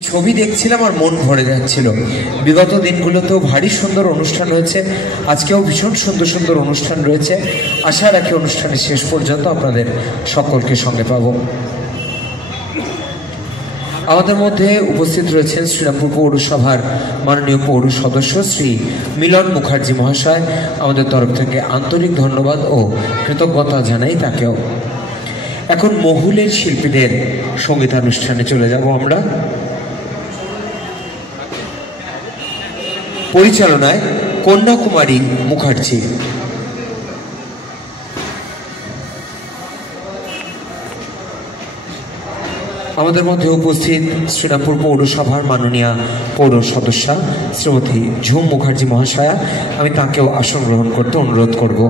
ছবি দেখছিলাম আর মন ভরে যাচ্ছিল। বিগত দিনগুলোতেও ভারী সুন্দর অনুষ্ঠান হয়েছে, আজকেও ভীষণ সুন্দর সুন্দর অনুষ্ঠান রয়েছে। আশা রাখি অনুষ্ঠানের শেষ পর্যন্ত আপনাদের সকলকে সঙ্গে পাব। আমাদের মধ্যে উপস্থিত রয়েছেন শ্রীরামপুর পৌরসভার মাননীয় পৌর সদস্য শ্রী মিলন মুখার্জি মহাশয়। আমাদের তরফ থেকে আন্তরিক ধন্যবাদ ও কৃতজ্ঞতা জানাই তাকেও। এখন মহুলের শিল্পীদের সঙ্গীতানুষ্ঠানে চলে যাব আমরা। পরিচালনায় কন্যাকুমারী মুখার্জি। আমাদের মধ্যে উপস্থিত শ্রীরামপুর পৌরসভার মাননীয় পৌর সদস্যা শ্রীমতী ঝুম মুখার্জি মহাশয়া, আমি তাকেও আসন গ্রহণ করতে অনুরোধ করব।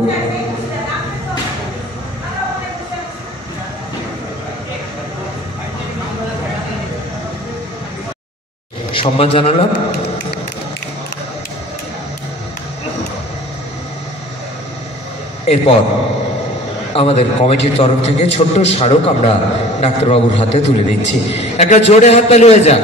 সম্মান জানালাম। এরপর আমাদের কমিটির তরফ থেকে ছোট্ট স্মারক আমরা ডাক্তারবাবুর হাতে তুলে দিচ্ছি। একটা জোরে হাততালি হয়ে যাক।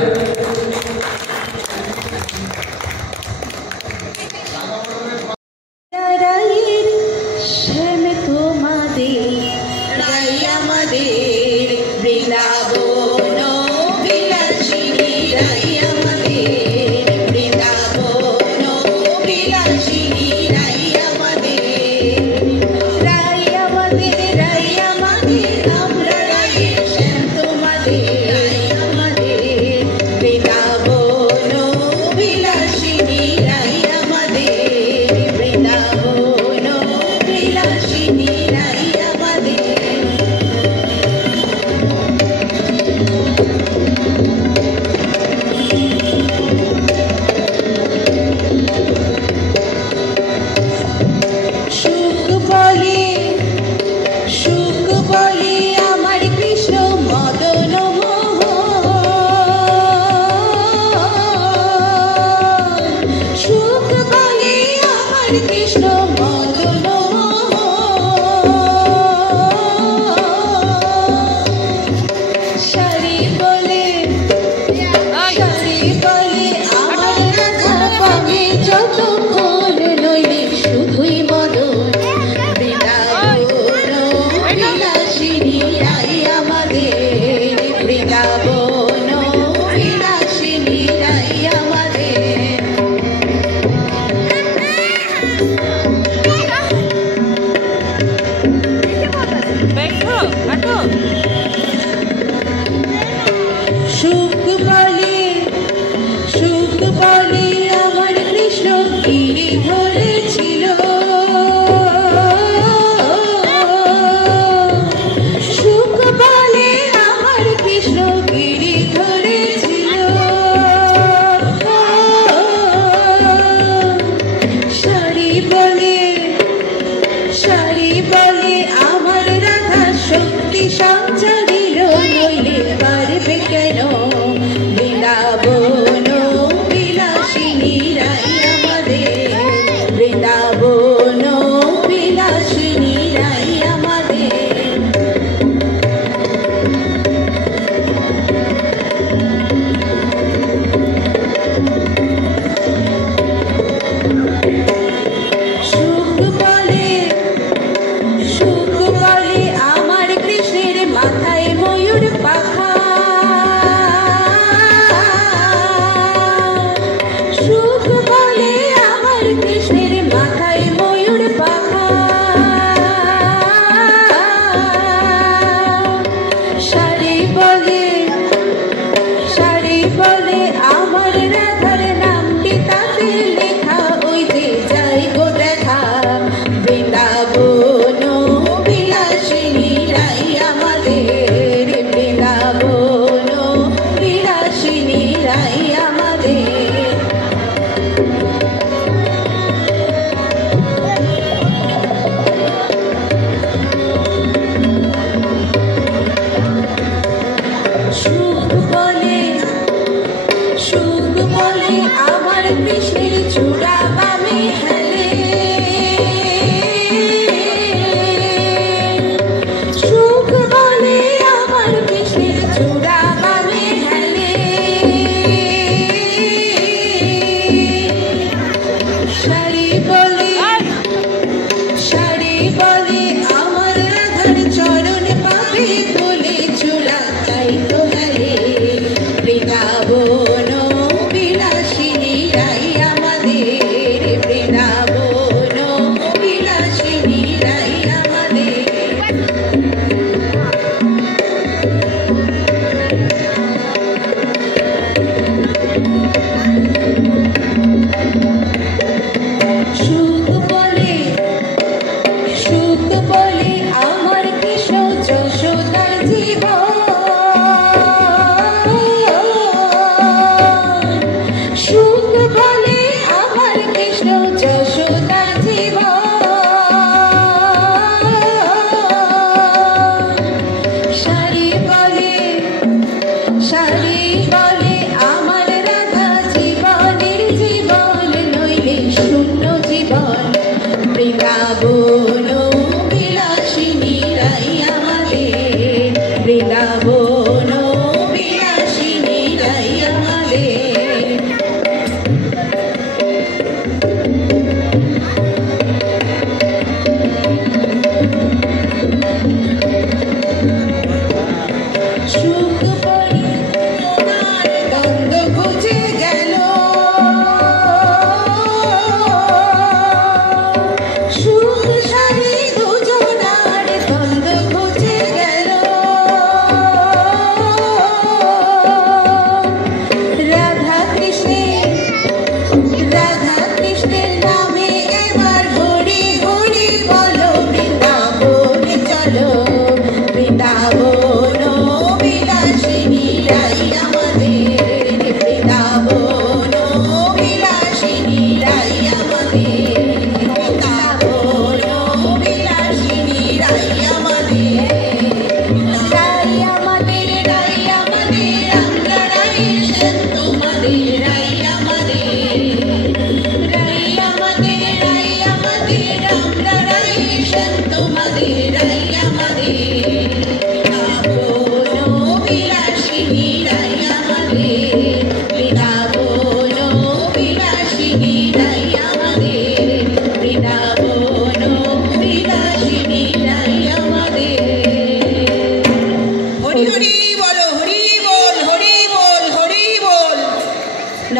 সুখ বলে আমার কৃষ্ণের চূড়া বামে হেলে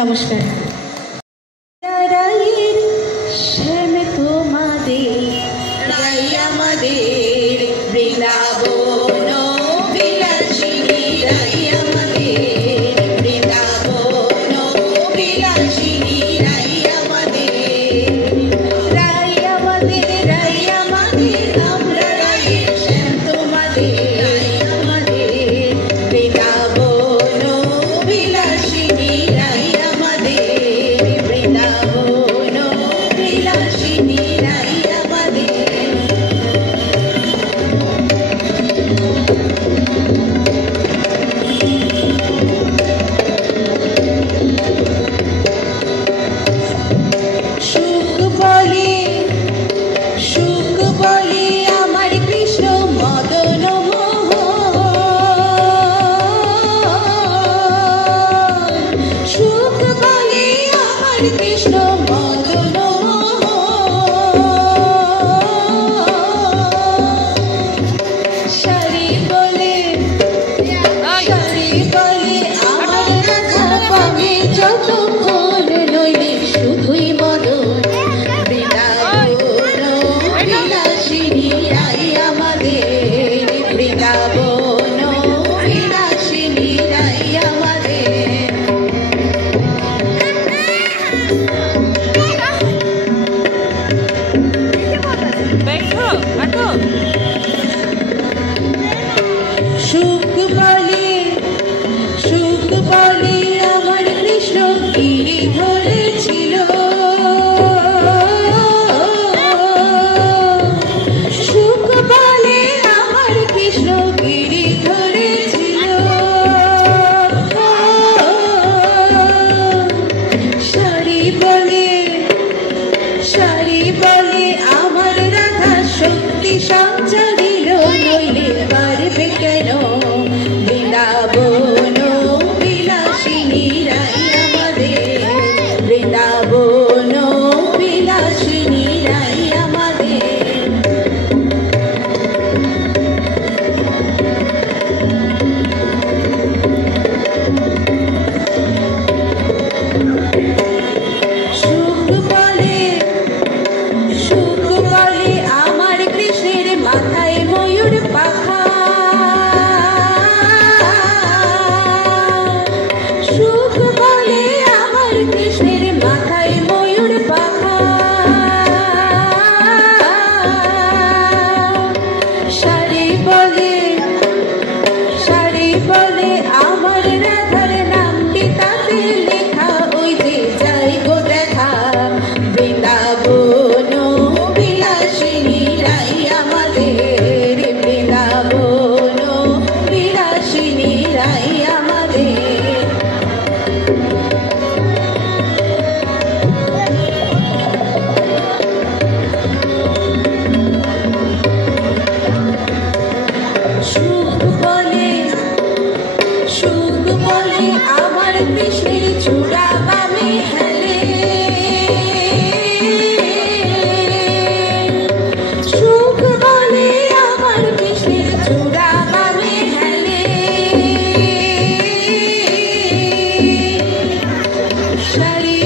নমস্কার। শ্যাম তোমাদের রাই আমাদের বৃন্দাবন বিলাসিনী রাই আমাদের বৃন্দাবন বিলাসিনী রাই আমাদের আমরা রায়ের শ্যাম তোমাদের রাই আমাদের বৃন্দাবন বিলাসিনী রাই আমাদের বৃন্দাবন বিলাসিনী রাই আমাদের। সুখ বলে আমার কৃষ্ণ মদন মোহন, সুখ বলে আমার কৃষ্ণ মদন মোহন, সারি বলে আমার রাধা পাবে যতক্ষণ নইলে শুধুই মদন বিলাসিনী রাই আমাদের বৃন্দাবন বিলাসিনী রাই আমাদের। সুখ বলে আমার কৃষ্ণ গিরি ধরেছিল, সুখ বলে আমার কৃষ্ণ গিরি ধরেছিল, সারি বলে আমার রাধা শক্তি সঞ্চারিল নইলে পারবে কেন বৃন্দাবন বিলাসিনী রাই আমাদের বৃন্দাবন বিলাসিনী রাই আমাদের। সুখ বলে আমার কৃষ্ণের মাথায় ময়ূর পাখা, সুখ বলে আমার কৃষ্ণের মাথায় ময়ূর পাখা, সারি বলে আমার রাধার নামটি তাতে লেখা, ওই যে যাই গো দেখা বৃন্দাবন বিলাসিনী রাই আমাদের বৃন্দাবন বিলাসিনী রাই আমাদের। সুখ বলে আমার কৃষ্ণের চূড়া বামে হেলে, সুখ বলে আমার কৃষ্ণের চূড়া বামে হেলে, সারি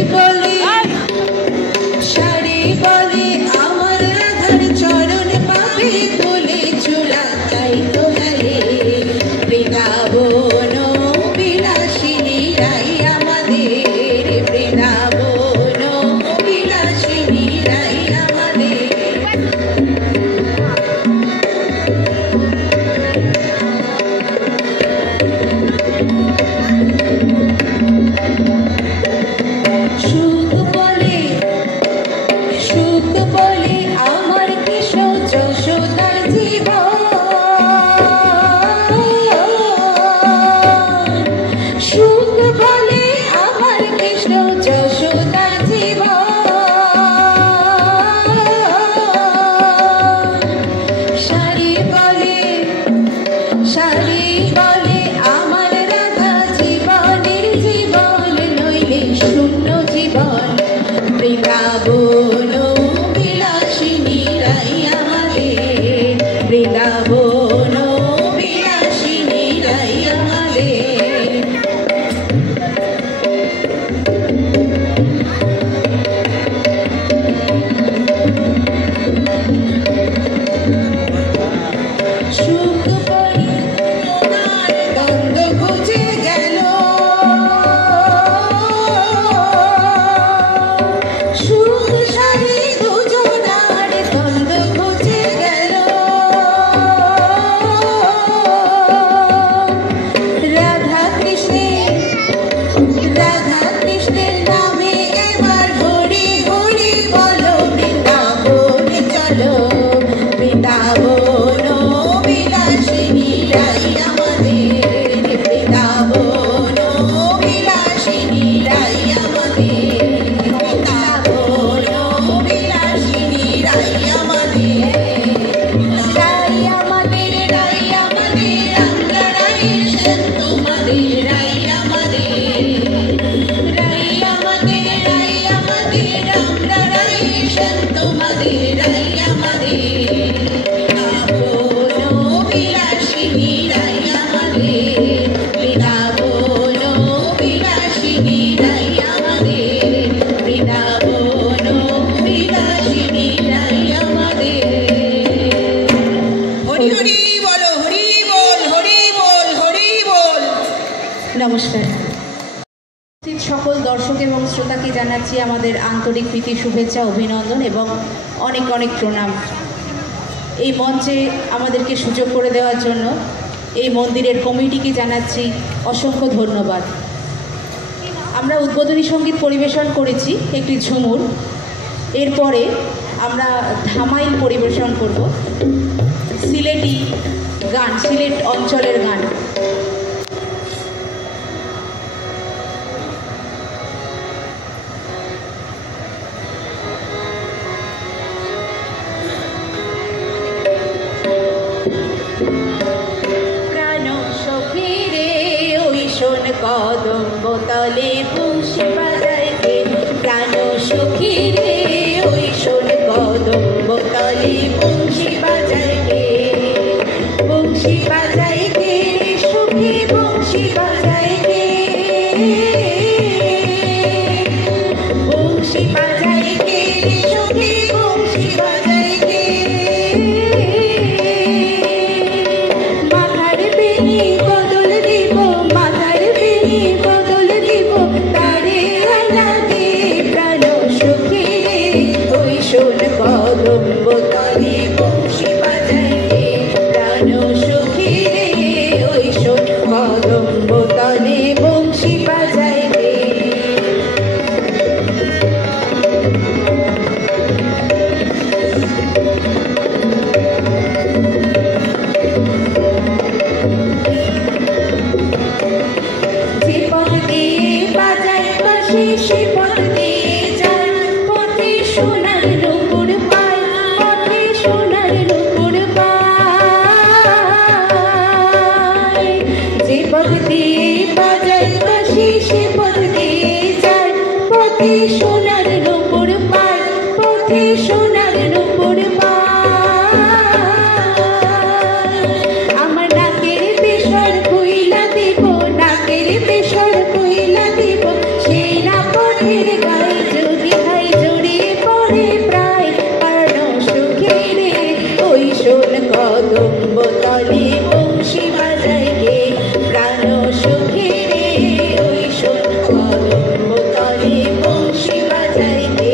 বলে আমার রাধার চরণ পাবে তোলে চূড়া তাই তো হেলে বৃন্দাবন বিলাসিনী রাই আমাদের বৃন্দাবন সকল দর্শক এবং শ্রোতাকে জানাচ্ছি আমাদের আন্তরিক প্রীতি, শুভেচ্ছা, অভিনন্দন এবং অনেক অনেক প্রণাম। এই মঞ্চে আমাদেরকে সুযোগ করে দেওয়ার জন্য এই মন্দিরের কমিটিকে জানাচ্ছি অসংখ্য ধন্যবাদ। আমরা উদ্বোধনী সঙ্গীত পরিবেশন করেছি একটি ঝুমুর, এরপরে আমরা ধামাইল পরিবেশন করব, সিলেটি গান, সিলেট অঞ্চলের গান। কদম্ব তলে বংশী বাজাইতে, প্রাণ সখী রে ওই শোন কদম্ব তলে বংশী বাজাইতে, বংশী বাজাইতে রে সখী বংশী বাজাইতে, বংশী বাজাইতে রে সখী বংশী বাজাইতে, মাথার বেনি বদল দিব, মাথার বেনি বদল দিব, তারে আনাতে প্রাণ সখী রে ওই শোন কদম্ব তলে বংশী বাজাইতে, প্রাণ সখী রে ওই শোন কদম্ব তলে বংশী বাজাইতে। সে পথ দিয়ে যায় পথে সোনার নুপুর পায়, পথে সোনার নুপুর পায়, যে পথ দিয়ে বাজায় বাঁশি সে পথ দিয়ে যায় পথে সোনার নুপুর পায়, পথে সোনার নুপুর পায়। আমার নাকের পেশর কইলা দিব, নাকের পেশর কইলা দিব, সেই না পথের গায়ে যদি হাই জড়িয়ে পড়ে প্রায়, প্রাণ সখী রে ওই শোন কদম্ব তলে বংশী বাজাইতে, প্রাণ সখী রে ওই শোন কদম্ব তলে বংশী বাজাইতে।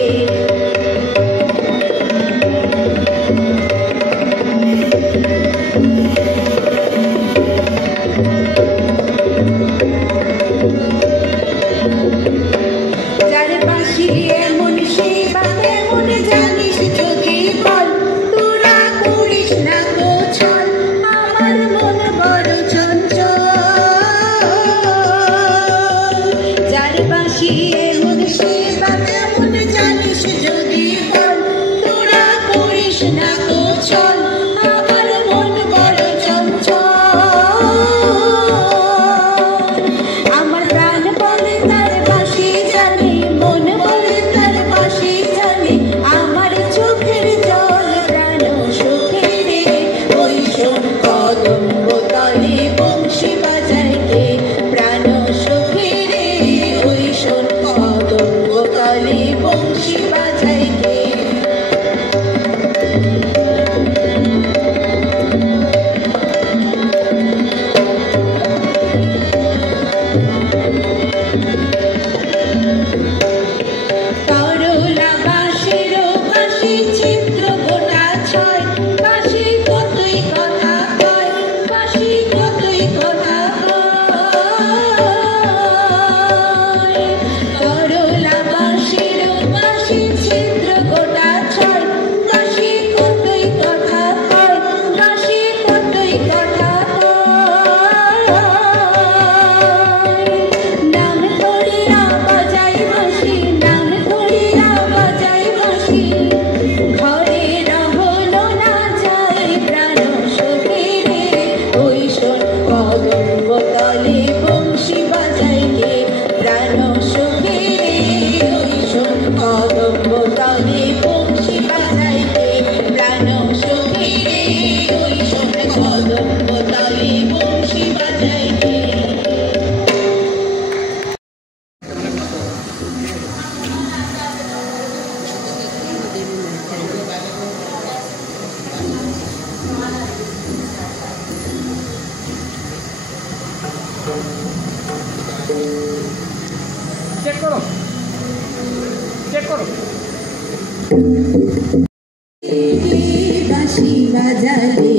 বাঁশি বাজালে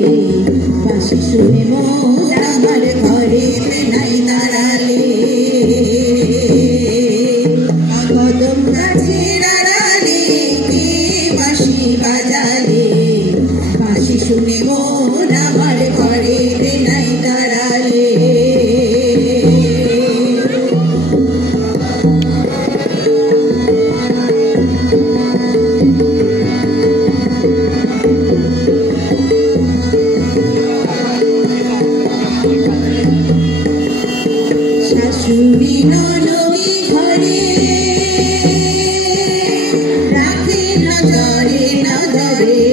বাঁশি শুনে মন আমার ঘরে নাই দাঁড়ালে কদম গাছের আড়ালে কে বাঁশি বাজালে বাঁশি শুনে মন আমার ঘরে নাই দাঁড়ালে শাশুড়ি ননদি ঘরে রাখে নজরে নজরে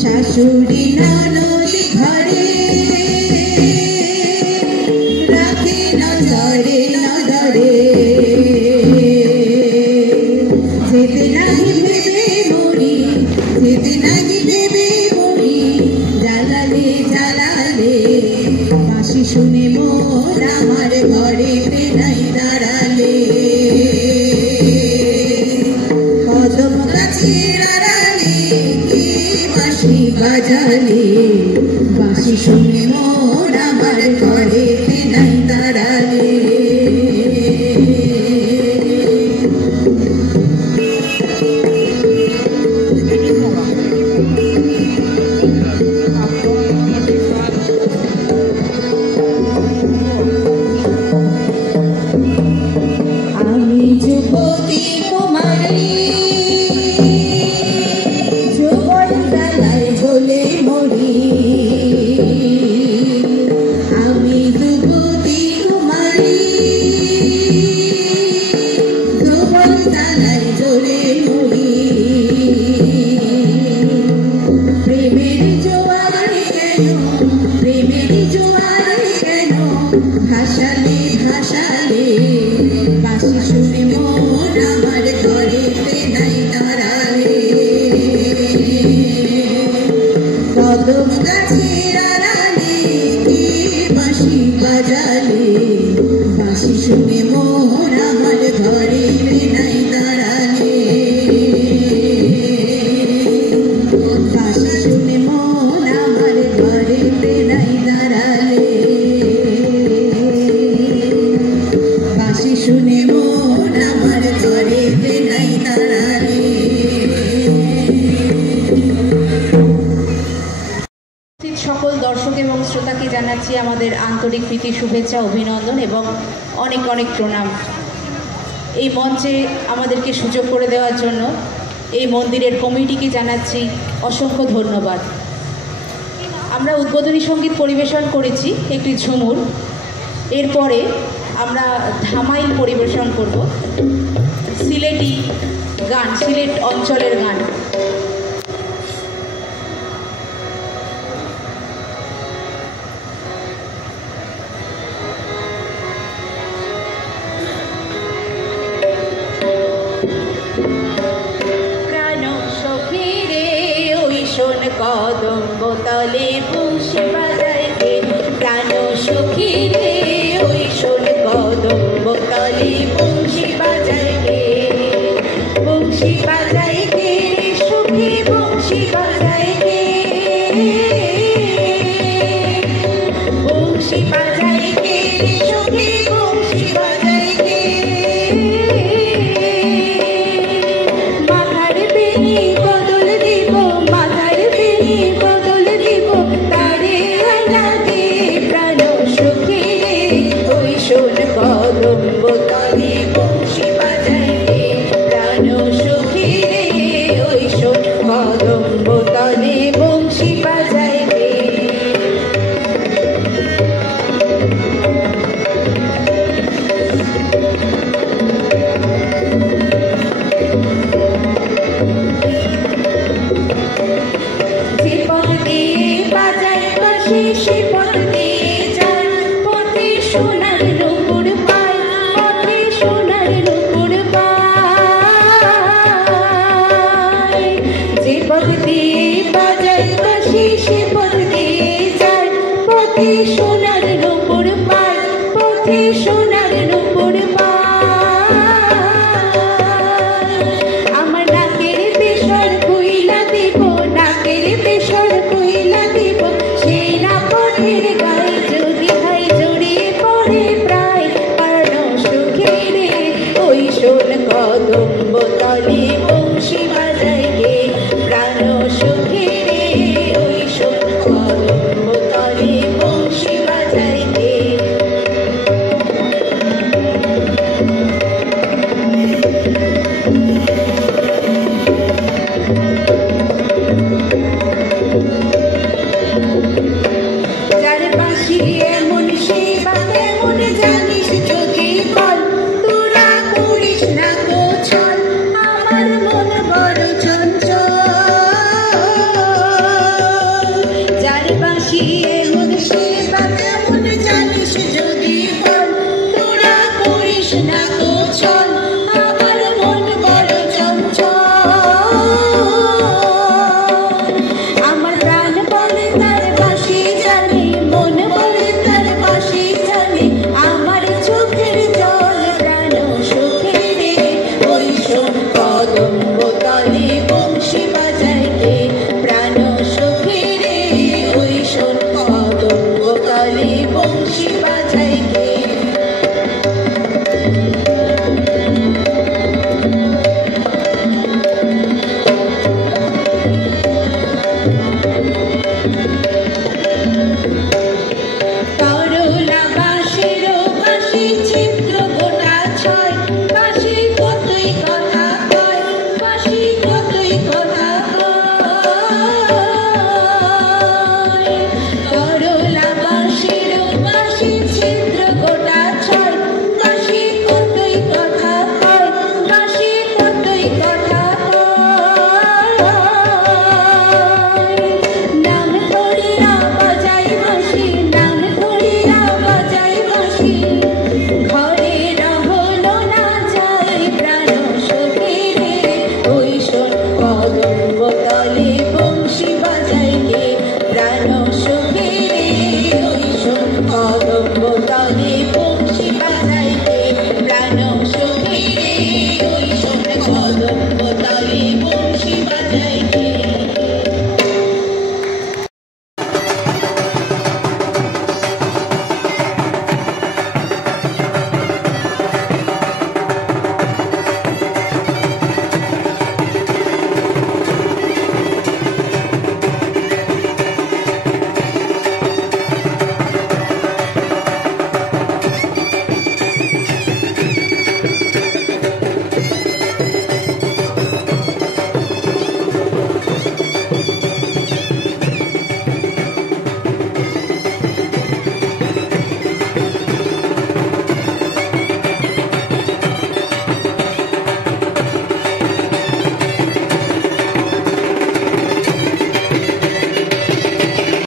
শাশুড়ি ননদি ঘরে রাখে নজরে নজরে যেতে নাহি ভেবে মরি যেতে নাহি ভেবে মরি জ্বালালে জ্বালালে বাঁশি শুনে মন আমার ঘরে নাই দাঁড়ালে কদম গাছের আড়ালে কে বাঁশি বাজালে বাঁশি শুনে মন আমার ঘরে নাই দাঁড়ালে আমি যুবতী কুমারী যৌবন জ্বালায় জ্বলে মরি আমি যুবতী কুমারী যৌবন জ্বালায় জ্বলে মরি প্রেমের জোয়ারে কেন প্রেমের জোয়ারে কেন ভাসালে ভাসালে বাঁশি শুনে মন আমার ঘরে নাই দাঁড়ালে কদম গাছের আড়ালে কে বাঁশি বাজালে বাঁশি শুনে মন আমার ঘরে নাই দাঁড়ালে বাঁশি শুনে মন আমার ঘরে নাই দাঁড়ালে বাঁশি শুনে মন আমার ঘরে নাই দাঁড়ালে সকল দর্শক এবং শ্রোতাকে জানাচ্ছি আমাদের আন্তরিক প্রীতি শুভেচ্ছা অভিনন্দন এবং অনেক অনেক প্রণাম। এই মঞ্চে আমাদেরকে সুযোগ করে দেওয়ার জন্য এই মন্দিরের কমিটিকে জানাচ্ছি অসংখ্য ধন্যবাদ। আমরা উদ্বোধনী সঙ্গীত পরিবেশন করেছি একটি ঝুমুর, এরপরে আমরা ধামাইল পরিবেশন করব, সিলেটি গান, সিলেট অঞ্চলের গান। প্রাণ সখীরে ওই শোন কদম্ব তলে বংশী বাজাইতে, প্রাণ সখীরে ওই শোন কদম্ব তলে বংশী বাজাইতে, বংশী বাজাইতে সুখী বংশী বাজাইতে, বংশী বাজাইতে সুখী বংশী বাজাইতে, মাথার বেনি বদল দিব, মাথার বেনি বদল দিব, তারে লাগে প্রাণ সুখী রে ওই শোন কদম্ব তলে বংশী বাজাইতে, প্রাণ সুখী রে ওই শোন কদম্ব তলে বংশী বাজাইতে। যে পথ দিয়ে বাজায় বাঁশি সে পথ দিয়ে যায়, পথে সোনার নূপুর পায়, পথে সোনার নূপুর পায়। যে পথ দিয়ে বাজায় বাঁশি সে পথ দিয়ে যায়, পথে সোনার নূপুর পায়, পথে সোনার নূপুর তোর